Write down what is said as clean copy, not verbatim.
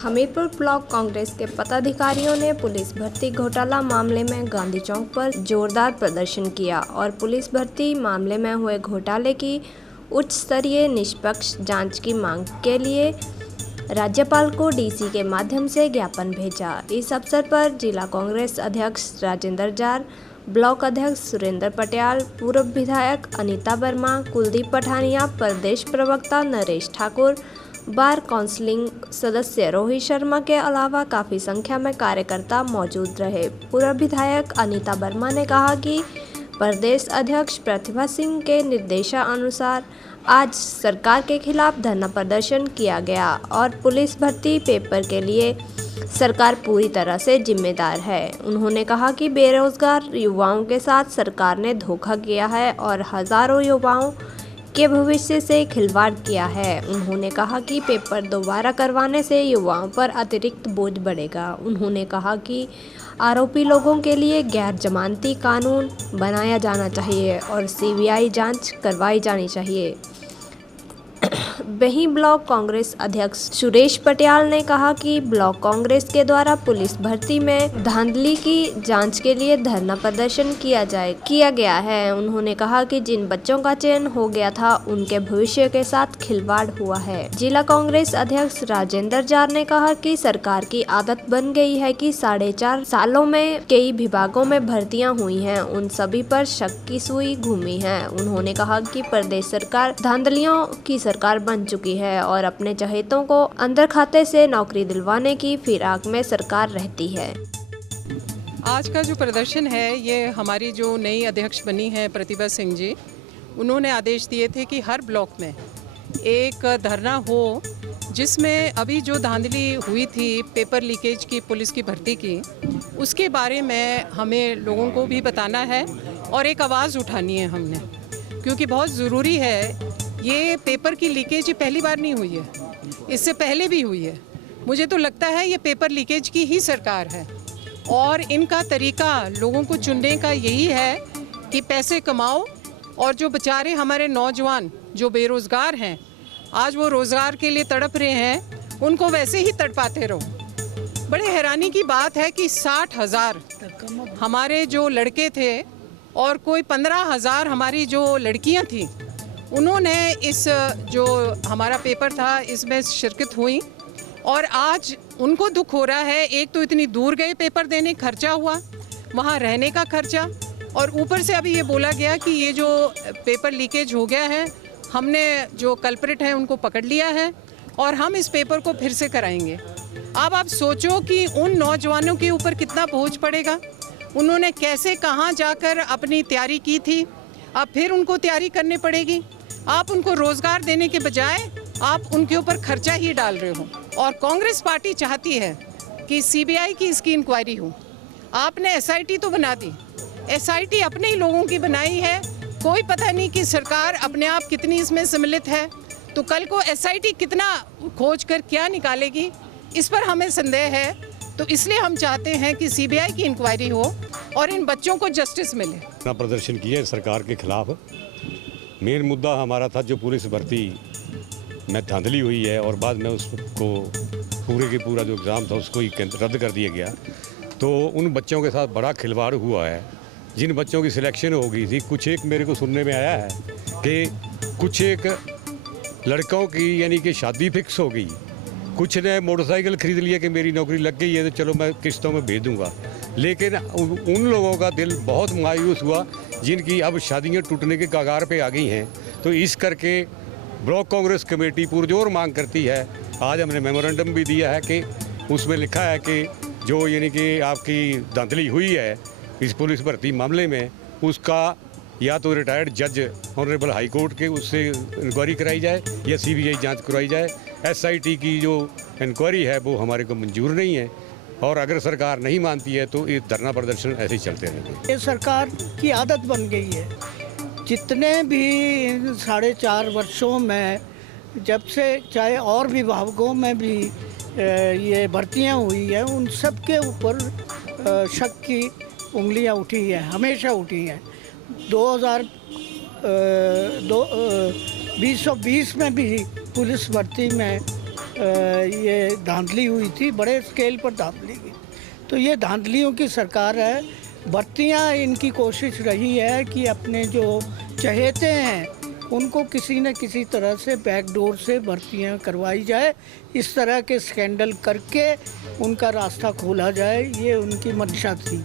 Hamirpur block Congress के पदाधिकारियों ने पुलिस भर्ती घोटाला मामले में गांधी चौक पर जोरदार प्रदर्शन किया और पुलिस भर्ती मामले में हुए घोटाले की उच्च स्तरीय निष्पक्ष जांच की मांग के लिए राज्यपाल को डीसी के माध्यम से ज्ञापन भेजा। इस अवसर पर जिला कांग्रेस अध्यक्ष राजेंद्र जार, ब्लॉक अध्यक्ष सुरेंद्र पटियाल, पूर्व विधायक अनीता वर्मा, कुलदीप पठानिया, प्रदेश प्रवक्ता नरेश ठाकुर, बार काउंसिलिंग सदस्य रोहित शर्मा के अलावा काफ़ी संख्या में कार्यकर्ता मौजूद रहे। पूर्व विधायक अनीता वर्मा ने कहा कि प्रदेश अध्यक्ष प्रतिभा सिंह के निर्देशानुसार आज सरकार के खिलाफ धरना प्रदर्शन किया गया और पुलिस भर्ती पेपर के लिए सरकार पूरी तरह से जिम्मेदार है। उन्होंने कहा कि बेरोजगार युवाओं के साथ सरकार ने धोखा किया है और हजारों युवाओं के भविष्य से खिलवाड़ किया है। उन्होंने कहा कि पेपर दोबारा करवाने से युवाओं पर अतिरिक्त बोझ बढ़ेगा। उन्होंने कहा कि आरोपी लोगों के लिए गैर जमानती कानून बनाया जाना चाहिए और सीबीआई जांच करवाई जानी चाहिए। वहीं ब्लॉक कांग्रेस अध्यक्ष सुरेश पटियाल ने कहा कि ब्लॉक कांग्रेस के द्वारा पुलिस भर्ती में धांधली की जांच के लिए धरना प्रदर्शन किया गया है। उन्होंने कहा कि जिन बच्चों का चयन हो गया था उनके भविष्य के साथ खिलवाड़ हुआ है। जिला कांग्रेस अध्यक्ष राजेंद्र जार ने कहा कि सरकार की आदत बन गई है कि 4.5 सालों में कई विभागों में भर्तियां हुई हैं, उन सभी पर शक की सुई घूमी है। उन्होंने कहा कि प्रदेश सरकार धांधलियों की सरकार बन चुकी है और अपने चहेतों को अंदर खाते से नौकरी दिलवाने की फिराक में सरकार रहती है। आज का जो प्रदर्शन है ये हमारी जो नई अध्यक्ष बनी है प्रतिभा सिंह जी, उन्होंने आदेश दिए थे कि हर ब्लॉक में एक धरना हो जिसमें अभी जो धांधली हुई थी पेपर लीकेज की पुलिस की भर्ती की, उसके बारे में हमें लोगों को भी बताना है और एक आवाज़ उठानी है हमने, क्योंकि बहुत ज़रूरी है। ये पेपर की लीकेज पहली बार नहीं हुई है, इससे पहले भी हुई है। मुझे तो लगता है ये पेपर लीकेज की ही सरकार है और इनका तरीका लोगों को चुनने का यही है कि पैसे कमाओ और जो बेचारे हमारे नौजवान जो बेरोज़गार हैं, आज वो रोज़गार के लिए तड़प रहे हैं, उनको वैसे ही तड़पाते रहो। बड़े हैरानी की बात है कि 60,000 हमारे जो लड़के थे और कोई 15,000 हमारी जो लड़कियां थीं, उन्होंने इस जो हमारा पेपर था इसमें शिरकत हुई और आज उनको दुख हो रहा है। एक तो इतनी दूर गए पेपर देने, खर्चा हुआ, वहाँ रहने का खर्चा, और ऊपर से अभी ये बोला गया कि ये जो पेपर लीकेज हो गया है, हमने जो कल्प्रिट हैं उनको पकड़ लिया है और हम इस पेपर को फिर से कराएंगे। अब आप सोचो कि उन नौजवानों के ऊपर कितना बोझ पड़ेगा। उन्होंने कैसे कहाँ जाकर अपनी तैयारी की थी, अब फिर उनको तैयारी करनी पड़ेगी। आप उनको रोज़गार देने के बजाय आप उनके ऊपर खर्चा ही डाल रहे हो। और कांग्रेस पार्टी चाहती है कि सीबीआई की इसकी इंक्वायरी हो। आपने एसआईटी तो बना दी, एसआईटी अपने ही लोगों की बनाई है, कोई पता नहीं कि सरकार अपने आप कितनी इसमें सम्मिलित है। तो कल को एसआईटी कितना खोज कर क्या निकालेगी, इस पर हमें संदेह है। तो इसलिए हम चाहते हैं कि सीबीआई की इंक्वायरी हो और इन बच्चों को जस्टिस मिले। प्रदर्शन किया सरकार के खिलाफ। मेन मुद्दा हमारा था जो पुलिस भर्ती में धांधली हुई है और बाद में उसको पूरे के पूरा जो एग्ज़ाम था उसको ही रद्द कर दिया गया। तो उन बच्चों के साथ बड़ा खिलवाड़ हुआ है। जिन बच्चों की सिलेक्शन हो गई थी, कुछ एक मेरे को सुनने में आया है कि कुछ एक लड़कों की यानी कि शादी फिक्स हो गई, कुछ ने मोटरसाइकिल खरीद लिया कि मेरी नौकरी लग गई है तो चलो मैं किस्तों में भेज दूँगा। लेकिन उन लोगों का दिल बहुत मायूस हुआ जिनकी अब शादियां टूटने के कगार पे आ गई हैं। तो इस करके ब्लॉक कांग्रेस कमेटी पुरजोर मांग करती है। आज हमने मेमोरेंडम भी दिया है कि उसमें लिखा है कि जो यानी कि आपकी धांधली हुई है इस पुलिस भर्ती मामले में, उसका या तो रिटायर्ड जज ऑनरेबल हाई कोर्ट के उससे इंक्वायरी कराई जाए या सीबीआई जांच करवाई जाए। एसआईटी की जो इंक्वायरी है वो हमारे को मंजूर नहीं है और अगर सरकार नहीं मानती है तो ये धरना प्रदर्शन ऐसे ही चलते रहेंगे। ये सरकार की आदत बन गई है। जितने भी 4.5 वर्षों में जब से चाहे और विभागों में भी ये भर्तियां हुई है, उन सब के ऊपर शक की उंगलियां उठी हैं, हमेशा उठी हैं। 2020 में भी पुलिस भर्ती में ये धांधली हुई थी, बड़े स्केल पर धांधली हुई। तो ये धांधलियों की सरकार है। भर्तियां इनकी कोशिश रही है कि अपने जो चहेते हैं उनको किसी न किसी तरह से बैकडोर से भर्तियां करवाई जाए, इस तरह के स्कैंडल करके उनका रास्ता खोला जाए, ये उनकी मंशा थी।